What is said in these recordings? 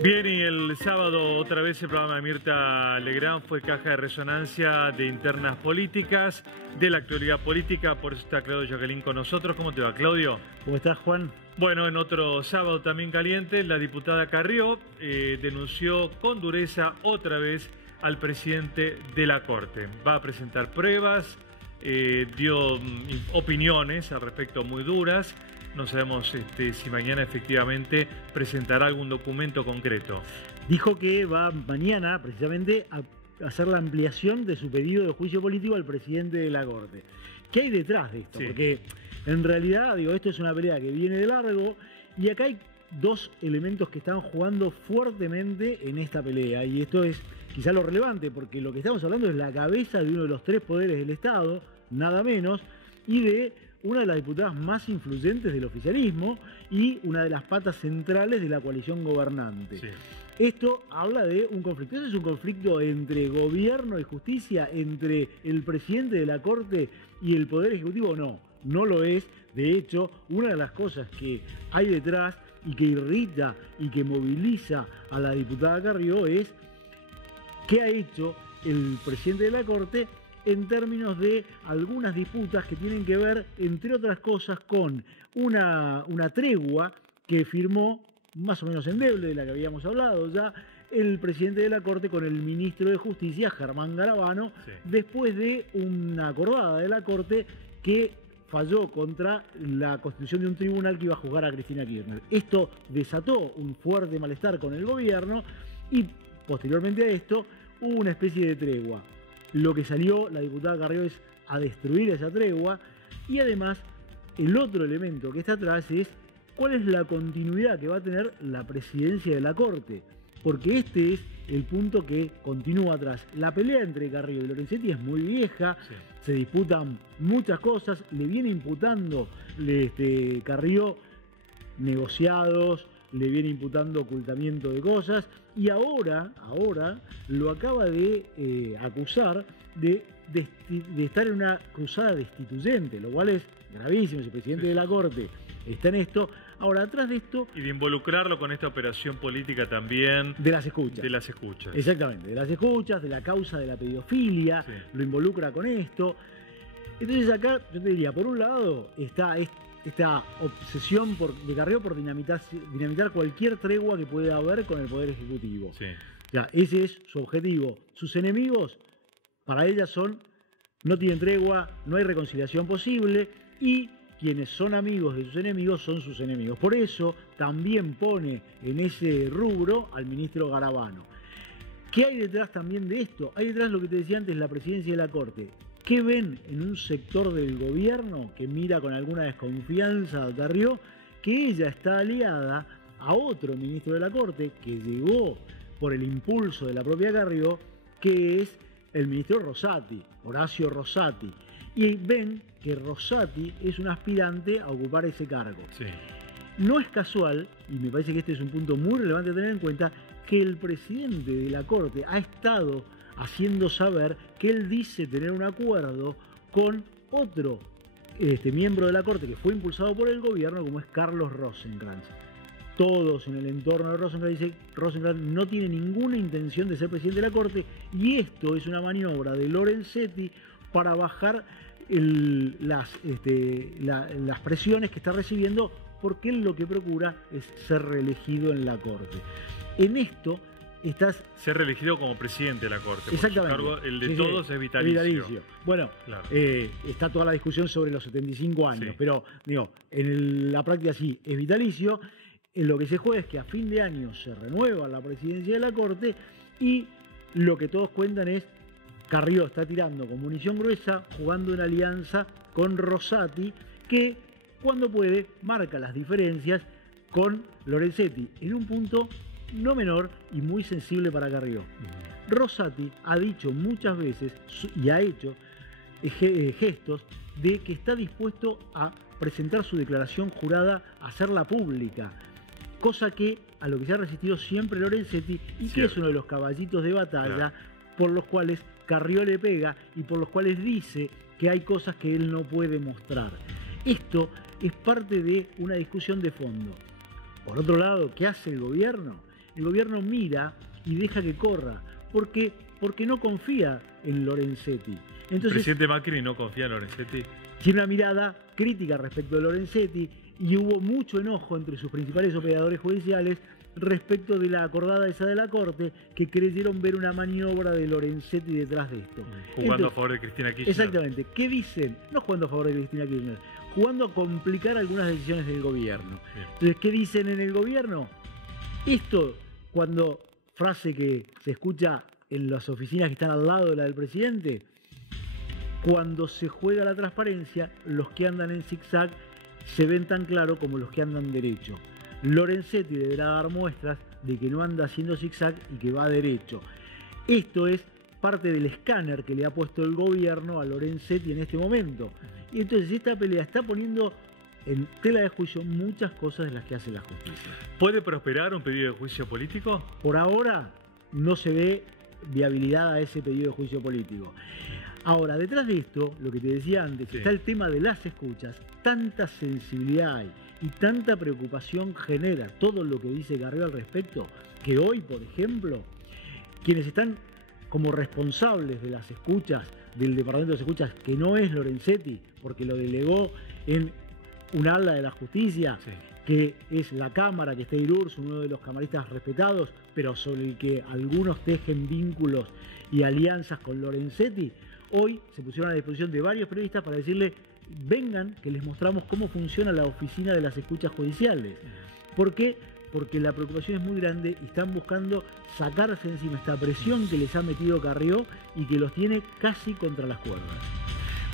Bien, y el sábado otra vez el programa de Mirta Legrand fue caja de resonancia de internas políticas, de la actualidad política. Por eso está Claudio Jacqueline con nosotros. ¿Cómo te va, Claudio? ¿Cómo estás, Juan? Bueno, en otro sábado también caliente, la diputada Carrió denunció con dureza otra vez al presidente de la Corte. Va a presentar pruebas, dio opiniones al respecto muy duras. No sabemos si mañana efectivamente presentará algún documento concreto. Dijo que va mañana precisamente a hacer la ampliación de su pedido de juicio político al presidente de la Corte. ¿Qué hay detrás de esto? Sí. Porque en realidad, esto es una pelea que viene de largo y acá hay dos elementos que están jugando fuertemente en esta pelea, y esto es quizá lo relevante, porque lo que estamos hablando es la cabeza de uno de los tres poderes del Estado, nada menos, y de una de las diputadas más influyentes del oficialismo y una de las patas centrales de la coalición gobernante. Sí. Esto habla de un conflicto. ¿Eso es un conflicto entre gobierno y justicia, entre el presidente de la Corte y el Poder Ejecutivo? No, no lo es. De hecho, una de las cosas que hay detrás y que irrita y que moviliza a la diputada Carrió es qué ha hecho el presidente de la Corte en términos de algunas disputas que tienen que ver, entre otras cosas, con una tregua que firmó, más o menos endeble, de la que habíamos hablado ya, el presidente de la Corte con el ministro de Justicia, Germán Garabano, sí, después de una acordada de la Corte que falló contra la constitución de un tribunal que iba a juzgar a Cristina Kirchner. Esto desató un fuerte malestar con el gobierno y, posteriormente a esto, hubo una especie de tregua. Lo que salió la diputada Carrió es a destruir esa tregua, y además el otro elemento que está atrás es cuál es la continuidad que va a tener la presidencia de la Corte, porque este es el punto que continúa atrás. La pelea entre Carrió y Lorenzetti es muy vieja, sí, se disputan muchas cosas, le viene imputando Carrió negociados, le viene imputando ocultamiento de cosas, y ahora lo acaba de acusar de estar en una cruzada destituyente, lo cual es gravísimo. Si el presidente de la Corte está en esto, ahora atrás de esto... Y de involucrarlo con esta operación política también... De las escuchas. De las escuchas. Exactamente, de las escuchas, de la causa de la pedofilia, sí, lo involucra con esto. Entonces acá, yo te diría, por un lado está esta obsesión de Carrió por dinamitar cualquier tregua que pueda haber con el Poder Ejecutivo. Sí. Ya, ese es su objetivo. Sus enemigos, para ella no tienen tregua, no hay reconciliación posible, y quienes son amigos de sus enemigos son sus enemigos. Por eso también pone en ese rubro al ministro Garabano. ¿Qué hay detrás también de esto? Hay detrás, lo que te decía antes, la presidencia de la Corte. ¿Qué ven en un sector del gobierno que mira con alguna desconfianza a Carrió? Que ella está aliada a otro ministro de la Corte que llegó por el impulso de la propia Carrió, que es el ministro Rosati, Horacio Rosati. Y ven que Rosati es un aspirante a ocupar ese cargo. Sí. No es casual, y me parece que este es un punto muy relevante a tener en cuenta, que el presidente de la Corte ha estado haciendo saber que él dice tener un acuerdo con otro miembro de la Corte que fue impulsado por el gobierno, como es Carlos Rosenkrantz. Todos en el entorno de Rosenkrantz dicen que Rosenkrantz no tiene ninguna intención de ser presidente de la Corte, y esto es una maniobra de Lorenzetti para bajar las presiones que está recibiendo, porque él lo que procura es ser reelegido en la Corte. En esto ser reelegido como presidente de la Corte. Exactamente. Su cargo, el de todos, sí, es vitalicio. Bueno, claro, está toda la discusión sobre los 75 años, sí, pero digo, en la práctica sí, es vitalicio. En lo que se juega es que a fin de año se renueva la presidencia de la Corte, y lo que todos cuentan es Carrió está tirando con munición gruesa, jugando en alianza con Rosati, que cuando puede marca las diferencias con Lorenzetti en un punto no menor y muy sensible para Carrió. Rosati ha dicho muchas veces y ha hecho gestos de que está dispuesto a presentar su declaración jurada, a hacerla pública, cosa que a lo que se ha resistido siempre Lorenzetti, y que es uno de los caballitos de batalla, claro, por los cuales Carrió le pega y por los cuales dice que hay cosas que él no puede mostrar. Esto es parte de una discusión de fondo. Por otro lado, ¿qué hace el gobierno? el gobierno mira y deja que corra. ¿Por qué? Porque no confía en Lorenzetti. El presidente Macri no confía en Lorenzetti. Tiene una mirada crítica respecto de Lorenzetti y hubo mucho enojo entre sus principales operadores judiciales respecto de la acordada esa de la Corte, que creyeron ver una maniobra de Lorenzetti detrás de esto. Jugando a favor de Cristina Kirchner. Exactamente. ¿Qué dicen? No jugando a favor de Cristina Kirchner, jugando a complicar algunas decisiones del gobierno. Bien. Entonces, ¿qué dicen en el gobierno? Esto, cuando, frase que se escucha en las oficinas que están al lado de la del presidente, cuando se juega la transparencia, los que andan en zigzag se ven tan claro como los que andan derecho. Lorenzetti deberá dar muestras de que no anda haciendo zigzag y que va derecho. Esto es parte del escáner que le ha puesto el gobierno a Lorenzetti en este momento. Y entonces esta pelea está poniendo en tela de juicio muchas cosas de las que hace la justicia. ¿Puede prosperar un pedido de juicio político? Por ahora no se ve viabilidad a ese pedido de juicio político. Ahora, detrás de esto, lo que te decía antes, está el tema de las escuchas. Tanta sensibilidad hay y tanta preocupación genera todo lo que dice Carrió al respecto, que hoy, por ejemplo, quienes están como responsables de las escuchas, del Departamento de Escuchas, que no es Lorenzetti, porque lo delegó en un ala de la justicia, que es la Cámara, que está Irurs, uno de los camaristas respetados, pero sobre el que algunos tejen vínculos y alianzas con Lorenzetti, hoy se pusieron a disposición de varios periodistas para decirle: vengan, que les mostramos cómo funciona la oficina de las escuchas judiciales. ¿Por qué? Porque la preocupación es muy grande y están buscando sacarse encima esta presión que les ha metido Carrió y que los tiene casi contra las cuerdas.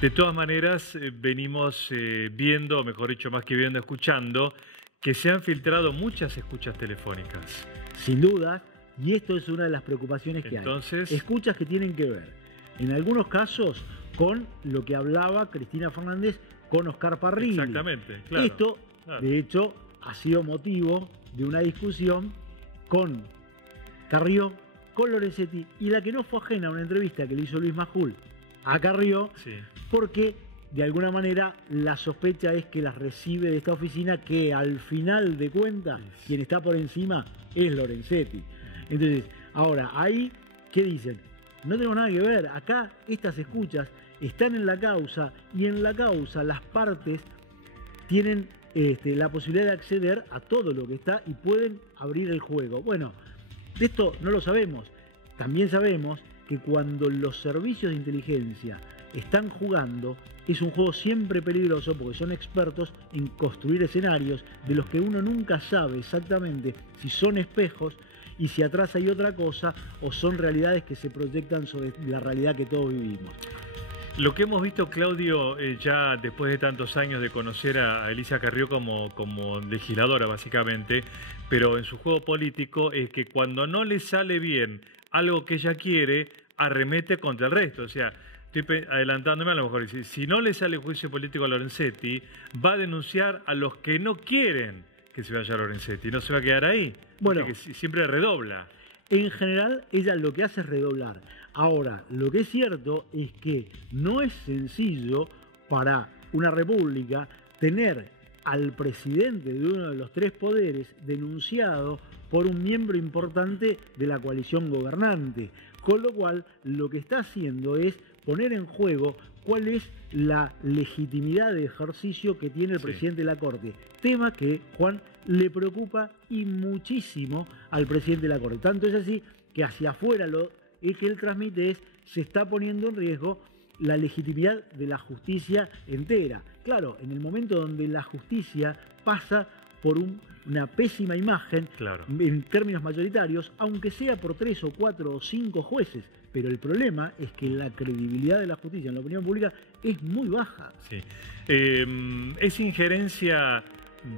De todas maneras, venimos viendo, o mejor dicho, más que viendo, escuchando, que se han filtrado muchas escuchas telefónicas. Sin duda, y esto es una de las preocupaciones que hay. Escuchas que tienen que ver, en algunos casos, con lo que hablaba Cristina Fernández con Oscar Parrilli. Exactamente, claro. Esto, de hecho, ha sido motivo de una discusión con Carrió, con Lorenzetti, y la que no fue ajena a una entrevista que le hizo Luis Majul a Carrió, porque de alguna manera la sospecha es que las recibe de esta oficina, que al final de cuentas quien está por encima es Lorenzetti. Entonces, ahora, ahí, ¿qué dicen? No tengo nada que ver, acá estas escuchas están en la causa, y en la causa las partes tienen la posibilidad de acceder a todo lo que está y pueden abrir el juego. Bueno, de esto no lo sabemos. También sabemos que cuando los servicios de inteligencia están jugando, es un juego siempre peligroso, porque son expertos en construir escenarios de los que uno nunca sabe exactamente si son espejos y si atrás hay otra cosa, o son realidades que se proyectan sobre la realidad que todos vivimos. Lo que hemos visto, Claudio, ya después de tantos años de conocer a Elisa Carrió como legisladora, básicamente, pero en su juego político, es que cuando no le sale bien algo que ella quiere, arremete contra el resto. O sea, estoy adelantándome, a lo mejor, si no le sale juicio político a Lorenzetti, va a denunciar a los que no quieren que se vaya a Lorenzetti, no se va a quedar ahí. Bueno, que siempre redobla. En general, ella lo que hace es redoblar. Ahora, lo que es cierto es que no es sencillo para una república tener al presidente de uno de los tres poderes denunciado por un miembro importante de la coalición gobernante. Con lo cual, lo que está haciendo es poner en juego cuál es la legitimidad de ejercicio que tiene el presidente de la Corte. Tema que, Juan, le preocupa y muchísimo al presidente de la Corte. Tanto es así que hacia afuera lo que él transmite es: se está poniendo en riesgo la legitimidad de la justicia entera. Claro, en el momento donde la justicia pasa por una pésima imagen, en términos mayoritarios, aunque sea por 3 o 4 o 5 jueces. Pero el problema es que la credibilidad de la justicia en la opinión pública es muy baja. Sí. ¿Es injerencia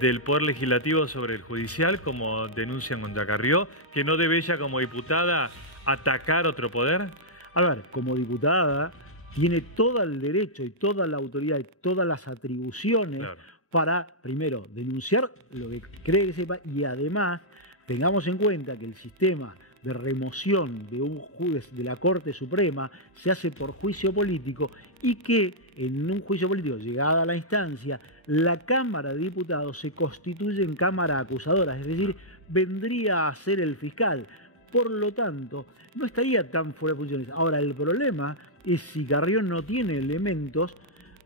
del Poder Legislativo sobre el Judicial, como denuncian contra Carrió, que no debe ella como diputada atacar otro poder? A ver, como diputada tiene todo el derecho y toda la autoridad y todas las atribuciones para, primero, denunciar lo que cree que sepa, y además tengamos en cuenta que el sistema de remoción de un juez de la Corte Suprema se hace por juicio político y que en un juicio político, llegada la instancia, la Cámara de Diputados se constituye en Cámara acusadora, es decir, vendría a ser el fiscal. Por lo tanto, no estaría tan fuera de funciones. Ahora, el problema es si Carrió no tiene elementos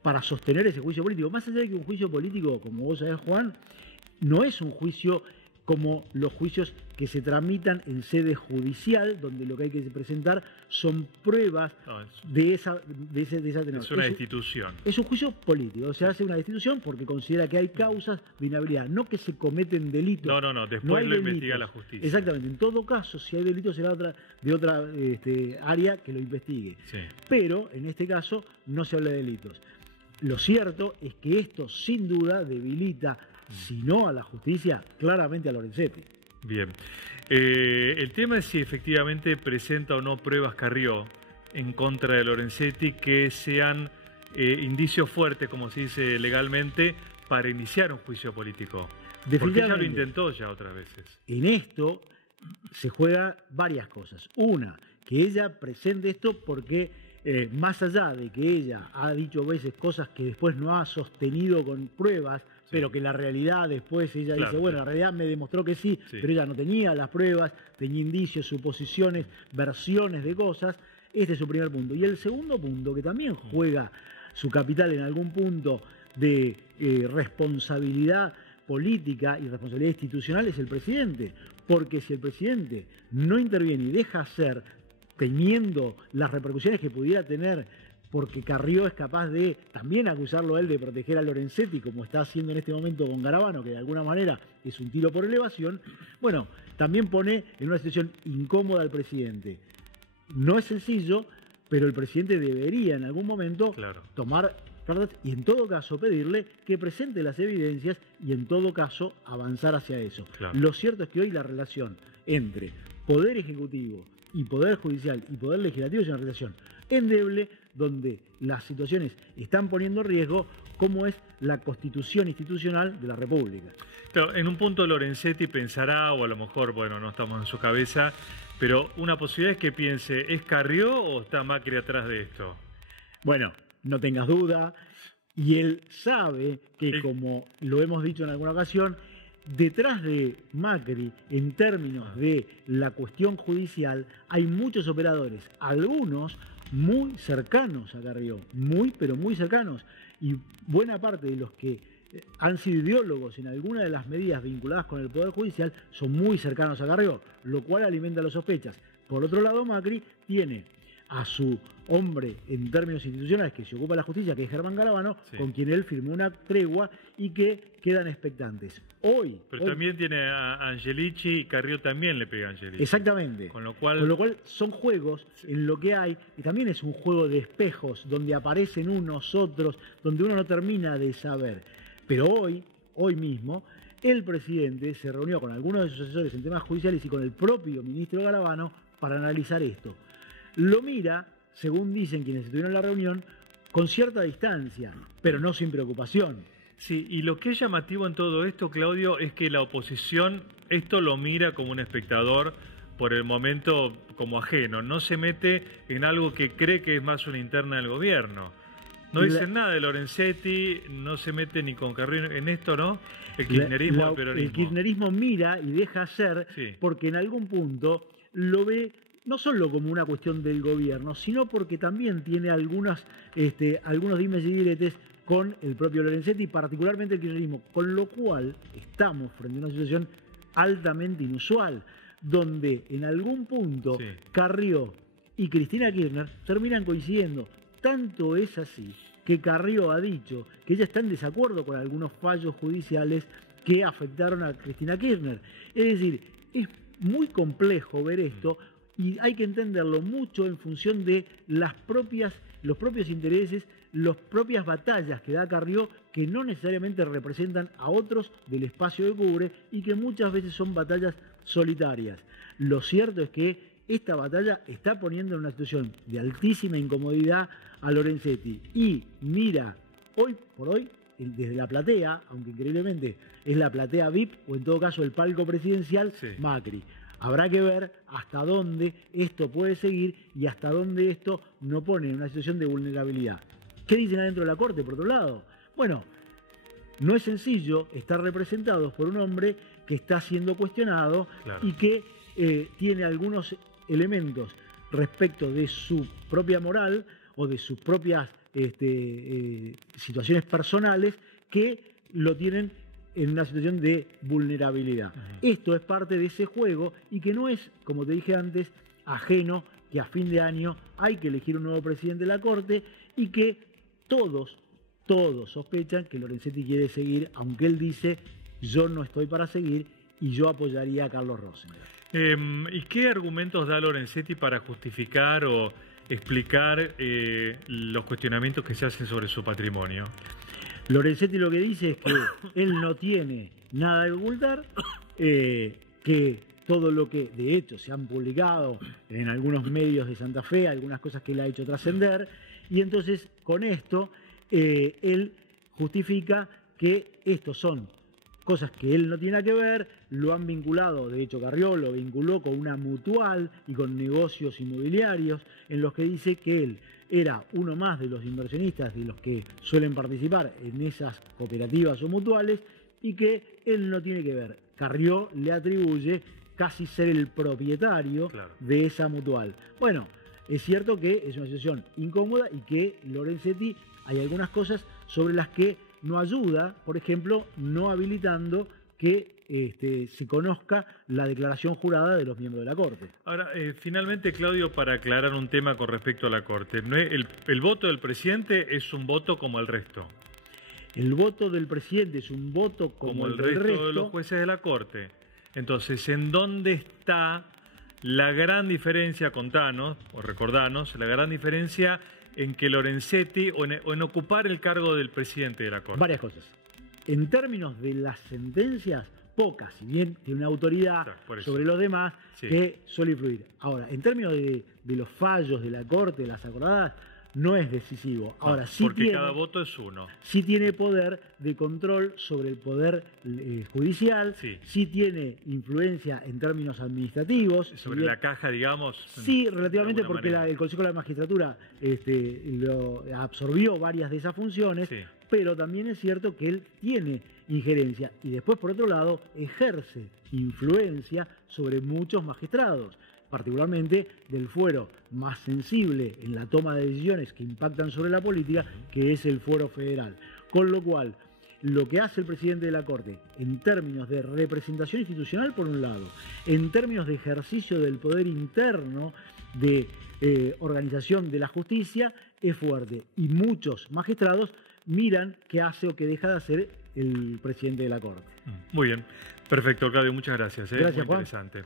para sostener ese juicio político. Más allá de que un juicio político, como vos sabés, Juan, no es un juicio como los juicios que se tramitan en sede judicial, donde lo que hay que presentar son pruebas de esa tenor. Es una destitución. Es un juicio político, se hace una destitución porque considera que hay causas de inhabilidad, no que se cometen delitos. No, después lo investiga la justicia. Exactamente, en todo caso, si hay delitos será de otra área que lo investigue. Sí. Pero, en este caso, no se habla de delitos. Lo cierto es que esto, sin duda, debilita, si no a la justicia, claramente a Lorenzetti. Bien. El tema es si efectivamente presenta o no pruebas Carrió en contra de Lorenzetti que sean indicios fuertes, como se dice legalmente, para iniciar un juicio político. Porque ella lo intentó ya otras veces. En esto se juega varias cosas. Una, que ella presente esto porque más allá de que ella ha dicho a veces cosas que después no ha sostenido con pruebas, sí, pero que la realidad después ella dice, bueno, la realidad me demostró que sí, pero ella no tenía las pruebas, tenía indicios, suposiciones, versiones de cosas. Este es su primer punto. Y el segundo punto, que también juega su capital en algún punto de responsabilidad política y responsabilidad institucional, es el presidente. Porque si el presidente no interviene y deja hacer, teniendo las repercusiones que pudiera tener, porque Carrió es capaz de también acusarlo a él de proteger a Lorenzetti, como está haciendo en este momento con Garabano, que de alguna manera es un tiro por elevación, bueno, también pone en una situación incómoda al presidente. No es sencillo, pero el presidente debería en algún momento tomar cartas y en todo caso pedirle que presente las evidencias y en todo caso avanzar hacia eso. Lo cierto es que hoy la relación entre Poder Ejecutivo y Poder Judicial y Poder Legislativo es una relación endeble donde las situaciones están poniendo en riesgo como es la constitución institucional de la República. Pero en un punto Lorenzetti pensará, o a lo mejor, bueno, no estamos en su cabeza, pero una posibilidad es que piense, ¿es Carrió o está Macri atrás de esto? Bueno, no tengas duda, y él sabe que, como lo hemos dicho en alguna ocasión, detrás de Macri, en términos de la cuestión judicial, hay muchos operadores, algunos muy cercanos a Carrió, pero muy cercanos, y buena parte de los que han sido ideólogos en alguna de las medidas vinculadas con el Poder Judicial son muy cercanos a Carrió, lo cual alimenta las sospechas. Por otro lado, Macri tiene a su hombre en términos institucionales que se ocupa de la justicia, que es Germán Garabano, con quien él firmó una tregua y que quedan expectantes. Pero también tiene a Angelici y Carrió también le pega a Angelici. Exactamente. Con lo cual son juegos en lo que hay, y también es un juego de espejos, donde aparecen unos, otros, donde uno no termina de saber. Pero hoy mismo, el presidente se reunió con algunos de sus asesores en temas judiciales y con el propio ministro Garabano para analizar esto. Lo mira, según dicen quienes estuvieron en la reunión, con cierta distancia, pero no sin preocupación. Sí, y lo que es llamativo en todo esto, Claudio, es que la oposición esto lo mira como un espectador por el momento como ajeno, no se mete en algo que cree que es más una interna del gobierno. No dicen nada de Lorenzetti, no se mete ni con Carrió en esto, ¿no? El kirchnerismo, el peronismo. El kirchnerismo mira y deja hacer, porque en algún punto lo ve no solo como una cuestión del gobierno, sino porque también tiene algunos dimes y diretes con el propio Lorenzetti, particularmente el kirchnerismo, con lo cual estamos frente a una situación altamente inusual, donde en algún punto Carrió y Cristina Kirchner terminan coincidiendo. Tanto es así que Carrió ha dicho que ella está en desacuerdo con algunos fallos judiciales que afectaron a Cristina Kirchner. Es decir, es muy complejo ver esto y hay que entenderlo mucho en función de los propios intereses, las propias batallas que da Carrió, que no necesariamente representan a otros del espacio que cubre y que muchas veces son batallas solitarias. Lo cierto es que esta batalla está poniendo en una situación de altísima incomodidad a Lorenzetti y mira, hoy por hoy, desde la platea, aunque increíblemente es la platea VIP o en todo caso el palco presidencial, Macri. Habrá que ver hasta dónde esto puede seguir y hasta dónde esto no pone en una situación de vulnerabilidad. ¿Qué dicen adentro de la Corte, por otro lado? Bueno, no es sencillo estar representados por un hombre que está siendo cuestionado, claro, y que tiene algunos elementos respecto de su propia moral o de sus propias situaciones personales que lo tienen en una situación de vulnerabilidad. Esto es parte de ese juego y que no es, como te dije antes, ajeno que a fin de año hay que elegir un nuevo presidente de la Corte y que todos sospechan que Lorenzetti quiere seguir, aunque él dice, yo no estoy para seguir y yo apoyaría a Carlos Rosengren. ¿Y qué argumentos da Lorenzetti para justificar o explicar los cuestionamientos que se hacen sobre su patrimonio? Lorenzetti lo que dice es que él no tiene nada que ocultar, que todo lo que de hecho se han publicado en algunos medios de Santa Fe, algunas cosas que él ha hecho trascender, y entonces con esto él justifica que estos son cosas que él no tiene nada que ver, lo han vinculado, de hecho Carrió lo vinculó con una mutual y con negocios inmobiliarios en los que dice que él era uno más de los inversionistas de los que suelen participar en esas cooperativas o mutuales y que él no tiene que ver. Carrió le atribuye casi ser el propietario, claro, de esa mutual. Bueno, es cierto que es una situación incómoda y que Lorenzetti hay algunas cosas sobre las que no ayuda, por ejemplo, no habilitando que se conozca la declaración jurada de los miembros de la Corte. Ahora, finalmente, Claudio, para aclarar un tema con respecto a la Corte, ¿no es el voto del presidente es un voto como el resto? El voto del presidente es un voto como el del resto de los jueces de la Corte. Entonces, ¿en dónde está la gran diferencia, contanos o recordanos, la gran diferencia en que Lorenzetti o en ocupar el cargo del presidente de la Corte? Varias cosas. En términos de las sentencias, pocas, si bien tiene una autoridad sobre los demás, sí, que suele influir. Ahora, en términos de los fallos de la Corte, de las acordadas, no es decisivo. Ahora, sí porque tiene, cada voto es uno. Sí tiene poder de control sobre el poder judicial, sí, sí tiene influencia en términos administrativos. Sobre la caja, digamos. Sí, relativamente, porque el Consejo de la Magistratura lo absorbió varias de esas funciones, sí, pero también es cierto que él tiene injerencia y después, por otro lado, ejerce influencia sobre muchos magistrados, particularmente del fuero más sensible en la toma de decisiones que impactan sobre la política, que es el fuero federal. Con lo cual, lo que hace el presidente de la Corte en términos de representación institucional, por un lado, en términos de ejercicio del poder interno, de organización de la justicia, es fuerte. Y muchos magistrados miran qué hace o qué deja de hacer el presidente de la Corte. Muy bien. Perfecto, Claudio. Muchas gracias. Gracias, muy Juan. Interesante.